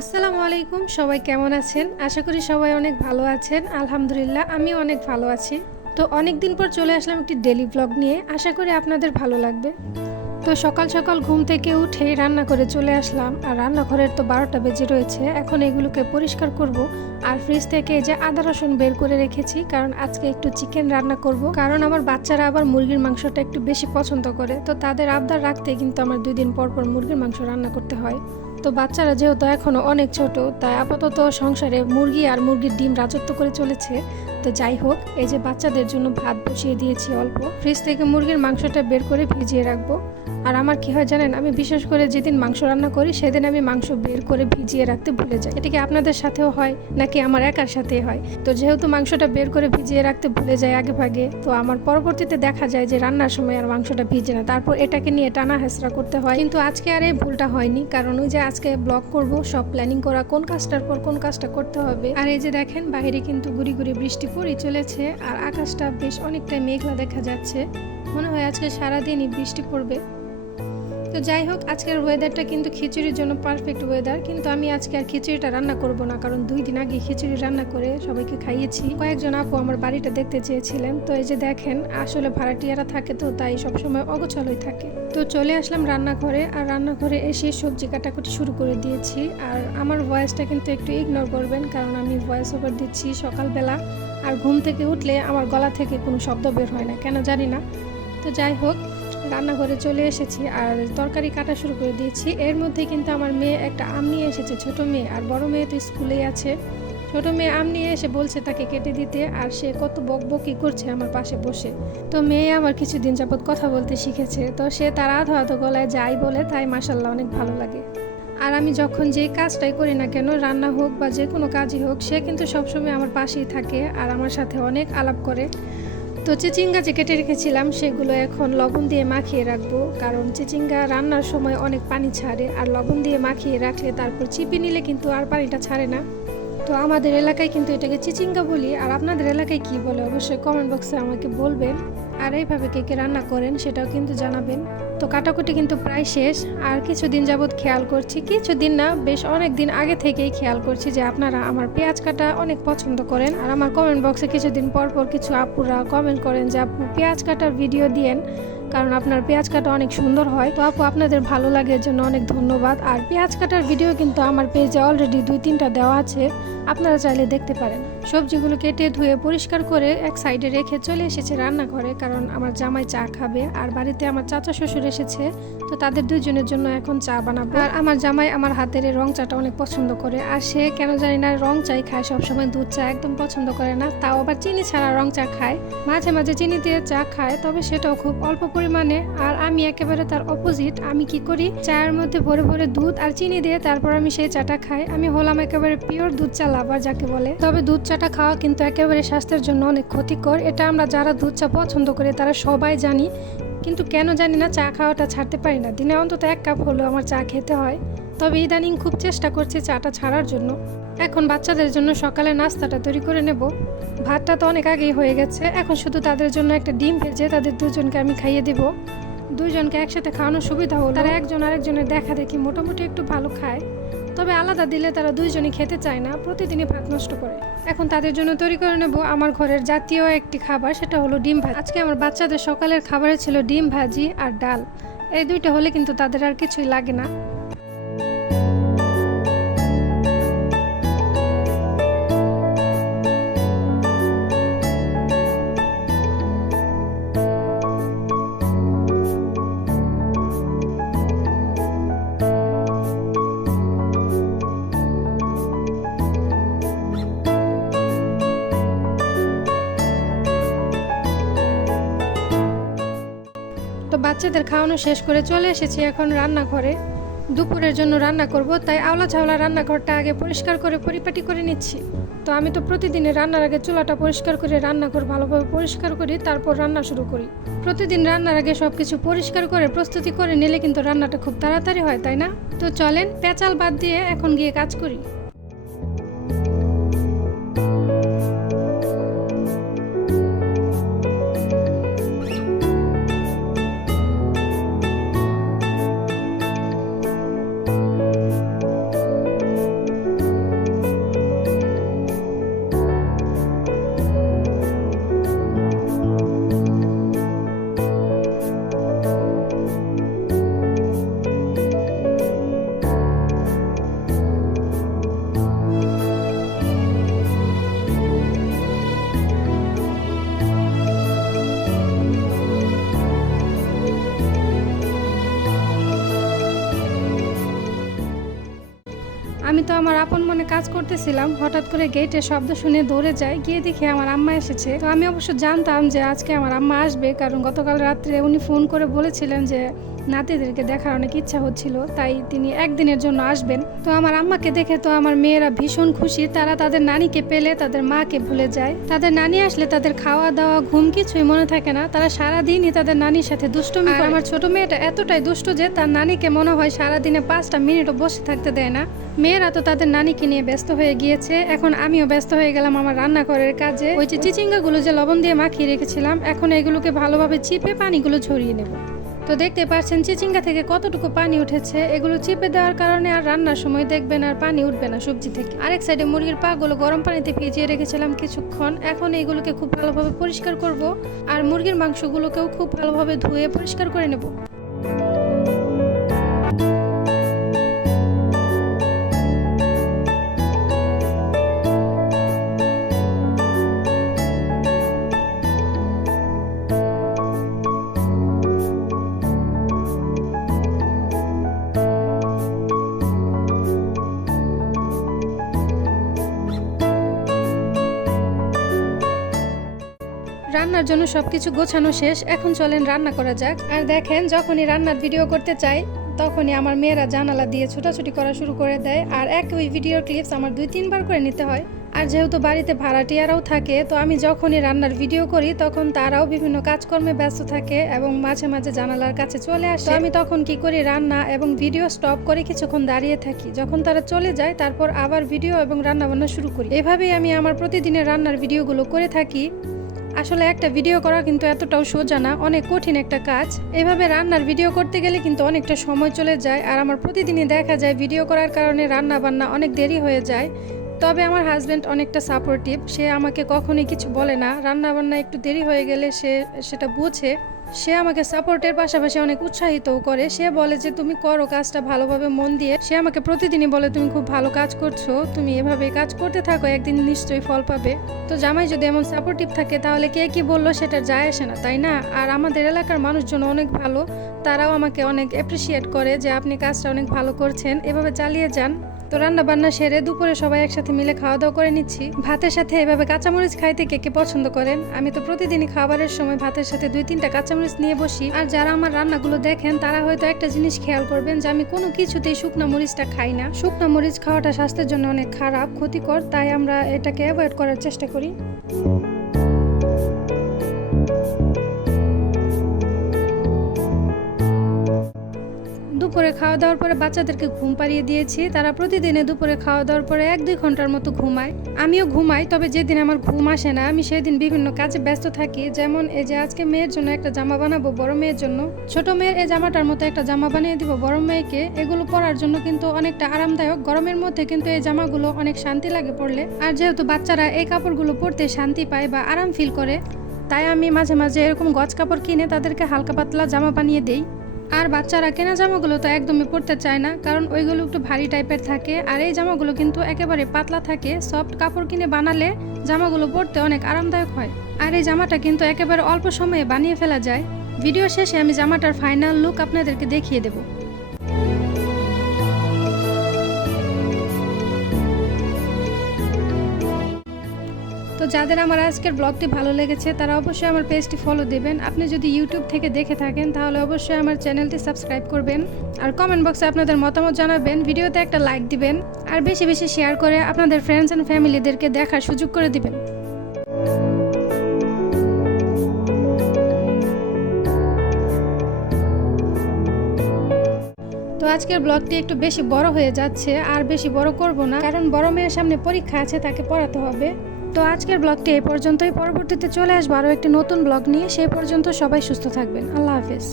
আসসালামু আলাইকুম, সবাই কেমন আছেন? আশা করি সবাই অনেক ভালো আছেন। আলহামদুলিল্লাহ আমি অনেক ভালো আছি। তো অনেক দিন পর চলে আসলাম একটি ডেলি ব্লগ নিয়ে। আশা করি আপনাদের ভালো লাগবে। তো সকাল সকাল ঘুম থেকে উঠে রান্না করে চলে আসলাম। আর রান্নাঘরের তো বারোটা বেজে রয়েছে। এখন এগুলোকে পরিষ্কার করব। আর ফ্রিজ থেকে যে আদা রসুন বের করে রেখেছি, কারণ আজকে একটু চিকেন রান্না করব। কারণ আমার বাচ্চারা আবার মুরগির মাংসটা একটু বেশি পছন্দ করে। তো তাদের আবদার রাখতে কিন্তু আমার দুই দিন পর পর মুরগির মাংস রান্না করতে হয়। তো বাচ্চারা যেহেতু এখনও অনেক ছোট, তাই আপাতত সংসারে মুরগি আর মুরগির ডিম রাজত্ব করে চলেছে। তো যাই হোক, এই যে বাচ্চাদের জন্য ভাত বসিয়ে দিয়েছি অল্প। ফ্রিজ থেকে মুরগির মাংসটা বের করে ভিজিয়ে রাখব। আর আমার কি হয় জানেন, আমি বিশেষ করে যেদিন মাংস রান্না করি, সেদিন আমি মাংস বের করে ভিজিয়ে রাখতে ভুলে যাই। এটা কি আপনাদের সাথেও হয়, নাকি আমার একার সাথে হয়? তো যেহেতু মাংসটা বের করে ভিজিয়ে রাখতে ভুলে যাই আগে ভাগে, তো আমার পরবর্তীতে দেখা যায় যে রান্নার সময় আর মাংসটা ভিজে না। তারপর এটাকে নিয়ে টানা হেসরা করতে হয়। কিন্তু আজকে আর এই ভুলটা হয়নি, কারণ ওই যে আজকে ব্লগ করব, সব প্ল্যানিং করা, কোন কাজটার পর কোন কাজটা করতে হবে। আর এই যে দেখেন, বাইরে কিন্তু গুড়ি গুড়ি বৃষ্টি পড়ে চলেছে, আর আকাশটা বেশ অনেকটাই মেঘলা দেখা যাচ্ছে। মনে হয় আজকে সারাদিনই বৃষ্টি পড়বে। তো যাই হোক, আজকের ওয়েদারটা কিন্তু খিচুড়ির জন্য পারফেক্ট ওয়েদার কিন্তু আমি আজকে আর খিচুড়িটা রান্না করব না, কারণ দুই দিন আগে খিচুড়ি রান্না করে সবাইকে খাইয়েছি। কয়েকজন আপু আমার বাড়িটা দেখতে চেয়েছিলেন, তো এই যে দেখেন, আসলে ভাড়াটিয়ারা থাকে তো, তাই সবসময় অগোছলই থাকে। তো চলে আসলাম রান্নাঘরে, আর রান্নাঘরে এসে সবজি কাটাকুটি শুরু করে দিয়েছি, আর আমার ভয়েসটা কিন্তু একটু ইগনোর করবেন, কারণ আমি ভয়েস ওভার দিচ্ছি সকালবেলা, আর ঘুম থেকে উঠলে আমার গলা থেকে কোনো শব্দ বের হয় না, কেন জানি না। তো যাই হোক, রান্নাঘরে চলে এসেছি আর তরকারি কাটা শুরু করে দিয়েছি। এর মধ্যে কিন্তু আমার মেয়ে একটা আম নিয়ে এসেছে, ছোট মেয়ে, আর বড় মেয়ে তো স্কুলেই আছে। ছোট মেয়ে আম নিয়ে এসে বলছে তাকে কেটে দিতে, আর সে কত বকবকি করছে আমার পাশে বসে। তো মেয়ে আমার কিছুদিন যাবৎ কথা বলতে শিখেছে, তো সে তার আধো আধো গলায় যাই বলে, তাই মাসাল্লাহ অনেক ভালো লাগে। আর আমি যখন যে কাজটাই করি না কেন, রান্না হোক বা যে কোনো কাজই হোক, সে কিন্তু সবসময় আমার পাশেই থাকে আর আমার সাথে অনেক আলাপ করে। তো চিচিঙ্গা যে কেটে রেখেছিলাম, সেগুলো এখন লবণ দিয়ে মাখিয়ে রাখব। কারণ চিচিঙ্গা রান্নার সময় অনেক পানি ছাড়ে, আর লবণ দিয়ে মাখিয়ে রাখলে তারপর চিপে নিলে কিন্তু আর পানিটা ছাড়ে না। তো আমাদের এলাকায় কিন্তু এটাকে চিচিঙ্গা বলি। আর আপনাদের এলাকায় কি বলে অবশ্যই কমেন্ট বক্সে আমাকে বলবেন। আর এইভাবে কে কে রান্না করেন সেটাও কিন্তু জানাবেন। তো কাটাকুটি কিন্তু প্রায় শেষ। আর কিছুদিন যাবৎ খেয়াল করছি, কিছুদিন না, বেশ অনেক দিন আগে থেকেই খেয়াল করছি যে আপনারা আমার পেঁয়াজ কাটা অনেক পছন্দ করেন। আর আমার কমেন্ট বক্সে কিছুদিন পর পর কিছু আপুরা কমেন্ট করেন যে আপু, পেঁয়াজ কাটার ভিডিও দিয়েন। কারণ আপনার পেঁয়াজ কাটা অনেক সুন্দর হয়। তো আপু, আপনাদের ভালো লাগে জন্য অনেক ধন্যবাদ। আর পেঁয়াজ কাটার ভিডিও কিন্তু আমার পেজে অলরেডি দুই তিনটা দেওয়া আছে। আপনারা চাইলে দেখতে পারেন। সবজিগুলো কেটে ধুয়ে পরিষ্কার করে এক সাইডে রেখে চলে এসেছে রান্নাঘরে, কারণ আমার জামাই চা খাবে। আর বাড়িতে আমার চাচা শ্বশুর এসেছে, তো তাদের দুজনের জন্য এখন চা বানাবো। আর আমার জামাই আমার হাতের রং চাটা অনেক পছন্দ করে, আর সে কেন জানি না রং চাই খায়, সবসময় দুধ চা একদম পছন্দ করে না। তাও আবার চিনি ছাড়া রং চা খায়। মাঝে মাঝে চিনি দিয়ে চা খায়, তবে সেটাও খুব অল্প পরিমাণে, আর আমি একেবারে তার অপোজিট আমি কি করি? চায়ের মধ্যে ভরে ভরে দুধ আর চিনি দিয়ে তারপর আমি সেই চাটা খাই। আমি হলাম একেবারে পিওর দুধ চা লাভার যাকে বলে। তবে দুধ চাটা খাওয়া কিন্তু একেবারে স্বাস্থ্যের জন্য অনেক ক্ষতিকর। এটা আমরা যারা দুধ চা পছন্দ করি, তারা সবাই জানি। কিন্তু কেন জানি না, চা খাওয়াটা ছাড়তে পারি না। দিনে অন্তত এক কাপ হলেও আমার চা খেতে হয়। তবে ইদানিং খুব চেষ্টা করছি চাটা ছাড়ার জন্য। এখন বাচ্চাদের জন্য সকালে নাস্তাটা তৈরি করে নেব। ভাতটা তো অনেক আগেই হয়ে গেছে। এখন শুধু তাদের জন্য একটা ডিম ভেজে তাদের দুজনকে আমি খাইয়ে দেব। দুইজনকে একসাথে খাওয়ানোর সুবিধা হলো। তারা একজন আরেকজনের দেখা দেখি মোটামুটি একটু ভালো খায়। তবে আলাদা দিলে তারা দুইজনই খেতে চায় না, প্রতিদিনই ভাত নষ্ট করে। এখন তাদের জন্য তৈরি করে নেব আমার ঘরের জাতীয় একটি খাবার, সেটা হলো ডিম ভাজি। আজকে আমার বাচ্চাদের সকালের খাবারে ছিল ডিম ভাজি আর ডাল। এই দুইটা হলে কিন্তু তাদের আর কিছুই লাগে না। বাচ্চাদের খাওয়ানো শেষ করে চলে এসেছি এখন রান্নাঘরে। দুপুরের জন্য রান্না করব, তাই আওলা ছাওলা রান্নাঘরটা আগে পরিষ্কার করে পরিপাটি করে নিচ্ছি। তো আমি তো প্রতিদিনে রান্নার আগে চুলাটা পরিষ্কার করে রান্নাঘর ভালোভাবে পরিষ্কার করি, তারপর রান্না শুরু করি। প্রতিদিন রান্নার আগে সব কিছু পরিষ্কার করে প্রস্তুতি করে নিলে কিন্তু রান্নাটা খুব তাড়াতাড়ি হয়, তাই না? তো চলেন, পেঁচাল বাদ দিয়ে এখন গিয়ে কাজ করি। তো আমার আপন মনে কাজ করতেছিলাম, হঠাৎ করে গেটের শব্দ শুনে দৌড়ে যাই গিয়ে দেখি আমার আম্মা এসেছে। তো আমি অবশ্য জানতাম যে আজকে আমার আম্মা আসবে, কারণ গতকাল রাত্রে উনি ফোন করে বলেছিলেন যে নাতিদেরকে দেখার অনেক ইচ্ছা হচ্ছিল তাই তিনি একদিনের জন্য আসবেন। তো আমার আম্মাকে দেখে তো আমার মেয়েরা ভীষণ খুশি। তারা তাদের নানিকে পেলে তাদের মাকে ভুলে যায়। তাদের নানি আসলে তাদের খাওয়া দাওয়া ঘুম কিছুই মনে থাকে না। তারা সারাদিনই তাদের নানির সাথে দুষ্টুমি করে। আমার ছোট মেয়েটা এতটাই দুষ্ট যে তার নানিকে মনে হয় সারাদিনে পাঁচটা মিনিটও বসে থাকতে দেয় না। মেয়েরা তো তাদের নানিকে নিয়ে ব্যস্ত হয়ে গিয়েছে। এখন আমিও ব্যস্ত হয়ে গেলাম আমার রান্নাঘরের কাজে। ওই যে চিচিঙ্গাগুলো যে লবণ দিয়ে মাখিয়ে রেখেছিলাম এখন এগুলোকে ভালোভাবে চিপে পানিগুলো ঝরিয়ে নেব। তো দেখতে পাচ্ছেন চিচিঙ্গা থেকে কতটুকু পানি উঠেছে, এগুলো চিপে দেওয়ার কারণে আর রান্নার সময় দেখবেন আর পানি উঠবে না সবজি থেকে। আরেক সাইডে মুরগির পাগুলো গরম পানিতে ভিজিয়ে রেখেছিলাম কিছুক্ষণ, এখন এইগুলোকে খুব ভালোভাবে পরিষ্কার করব আর মুরগির মাংসগুলোকেও খুব ভালোভাবে ধুয়ে পরিষ্কার করে নেব। রান্নার জন্য সবকিছু গোছানো শেষ, এখন চলেন রান্না করা যাক। আর দেখেন, যখনই রান্নার ভিডিও করতে চাই, তখনই আমার মেয়েরা জানালা দিয়ে ছোটাছুটি করা শুরু করে দেয়। আর এক ওই ভিডিওর ক্লিপস আমার দুই, তিনবার করে নিতে হয়। আর যেহেতু বাড়িতে ভাড়াটিয়ারাও থাকে, তো আমি যখনই রান্নার ভিডিও করি, তখন তারাও বিভিন্ন কাজকর্মে ব্যস্ত থাকে এবং মাঝে মাঝে জানালার কাছে চলে আসে। আমি তখন কি করি, রান্না এবং ভিডিও স্টপ করে কিছুক্ষণ দাঁড়িয়ে থাকি। যখন তারা চলে যায়, তারপর আবার ভিডিও এবং রান্না বান্না শুরু করি। এভাবেই আমি আমার প্রতিদিনের রান্নার ভিডিওগুলো করে থাকি। আসলে একটা ভিডিও করা কিন্তু এতটাও সোজা না, অনেক কঠিন একটা কাজ। এভাবে রান্নার ভিডিও করতে গেলে কিন্তু অনেকটা সময় চলে যায়, আর আমার প্রতিদিনই দেখা যায় ভিডিও করার কারণে রান্না বান্না অনেক দেরি হয়ে যায়। তবে আমার হাজব্যান্ড অনেকটা সাপোর্টিভ সে আমাকে কখনোই কিছু বলে না। রান্না বান্না একটু দেরি হয়ে গেলে সে, সেটা বোঝে। সে আমাকে সাপোর্টের পাশাপাশি অনেক উৎসাহিতও করে। সে বলে যে, তুমি করো কাজটা ভালোভাবে, মন দিয়ে। সে আমাকে প্রতিদিনই বলে, তুমি খুব ভালো কাজ করছ, তুমি এভাবে কাজ করতে থাকো, একদিন নিশ্চয়ই ফল পাবে। তো জামাই যদি এমন সাপোর্টিভ থাকে, তাহলে কে কি বলল সেটা যায় আসে না, তাই না? আর আমাদের এলাকার মানুষজন অনেক ভালো, তারাও আমাকে অনেক অ্যাপ্রিসিয়েট করে যে, আপনি কাজটা অনেক ভালো করছেন, এভাবে চালিয়ে যান। তো রান্না বান্না সেরে দুপুরে সবাই একসাথে মিলে খাওয়া দাওয়া করে নিচ্ছি। ভাতের সাথে এভাবে কাঁচামরিচ খাইতে কে কে পছন্দ করেন? আমি তো প্রতিদিনই খাবারের সময় ভাতের সাথে দুই তিনটা কাঁচামরিচ নিয়ে বসি। আর যারা আমার রান্নাগুলো দেখেন, তারা হয়তো একটা জিনিস খেয়াল করবেন যে আমি কোনো কিছুতেই শুকনো মরিচটা খাই না। শুকনো মরিচ খাওয়াটা স্বাস্থ্যের জন্য অনেক খারাপ, ক্ষতিকর, তাই আমরা এটাকে অ্যাভয়েড করার চেষ্টা করি। দুপুরে খাওয়া দাওয়ার পরে বাচ্চাদেরকে ঘুম পাড়িয়ে দিয়েছি। তারা প্রতিদিনে দুপুরে খাওয়া দাওয়ার পরে এক দুই ঘণ্টার মতো ঘুমায়। আমিও ঘুমাই, তবে যেদিন আমার ঘুম আসে না, আমি সেদিন বিভিন্ন কাজে ব্যস্ত থাকি। যেমন এই যে আজকে মেয়ের জন্য একটা জামা বানাবো বড় মেয়ের জন্য। ছোট মেয়ের এই জামাটার মতো একটা জামা বানিয়ে দিব বড় মেয়েকে। এগুলো পরার জন্য কিন্তু অনেকটা আরামদায়ক। গরমের মধ্যে কিন্তু এই জামাগুলো অনেক শান্তি লাগে পরলে। আর যেহেতু বাচ্চারা এই কাপড়গুলো পরতে শান্তি পায় বা আরাম ফিল করে, তাই আমি মাঝে মাঝে এরকম গজ কাপড় কিনে তাদেরকে হালকা পাতলা জামা বানিয়ে দেই। আর বাচ্চারা কেনা জামাগুলো তো একদমই পরতে চায় না, কারণ ওইগুলো একটু ভারী টাইপের থাকে, আর এই জামাগুলো কিন্তু একেবারে পাতলা থাকে। সফট কাপড় কিনে বানালে জামাগুলো পরতে অনেক আরামদায়ক হয়। আর এই জামাটা কিন্তু একেবারে অল্প সময়ে বানিয়ে ফেলা যায়। ভিডিও শেষে আমি জামাটার ফাইনাল লুক আপনাদেরকে দেখিয়ে দেবো। যাদের আমার আজকের ব্লগটি ভালো লেগেছে, তারা অবশ্যই আমার পেজটি ফলো দেবেন। আপনি যদি ইউটিউব থেকে দেখে থাকেন, তাহলে অবশ্যই আমার চ্যানেলটি সাবস্ক্রাইব করবেন। আর কমেন্ট বক্সে আপনাদের মতামত জানাবেন ভিডিওতে একটা লাইক দিবেন, আর বেশি বেশি শেয়ার করে আপনাদের ফ্রেন্ডস অ্যান্ড ফ্যামিলিদেরকে দেখার সুযোগ করে দিবেন। তো আজকের ব্লগটি একটু বেশি বড় হয়ে যাচ্ছে, আর বেশি বড় করব না, কারণ বড় মেয়ের সামনে পরীক্ষা আছে, তাকে পড়াতে হবে। তো আজকের ব্লগটি এই পর্যন্তই। পরবর্তীতে চলে আসব আরও একটি নতুন ব্লগ নিয়ে। সেই পর্যন্ত সবাই সুস্থ থাকবেন। আল্লাহ হাফেজ।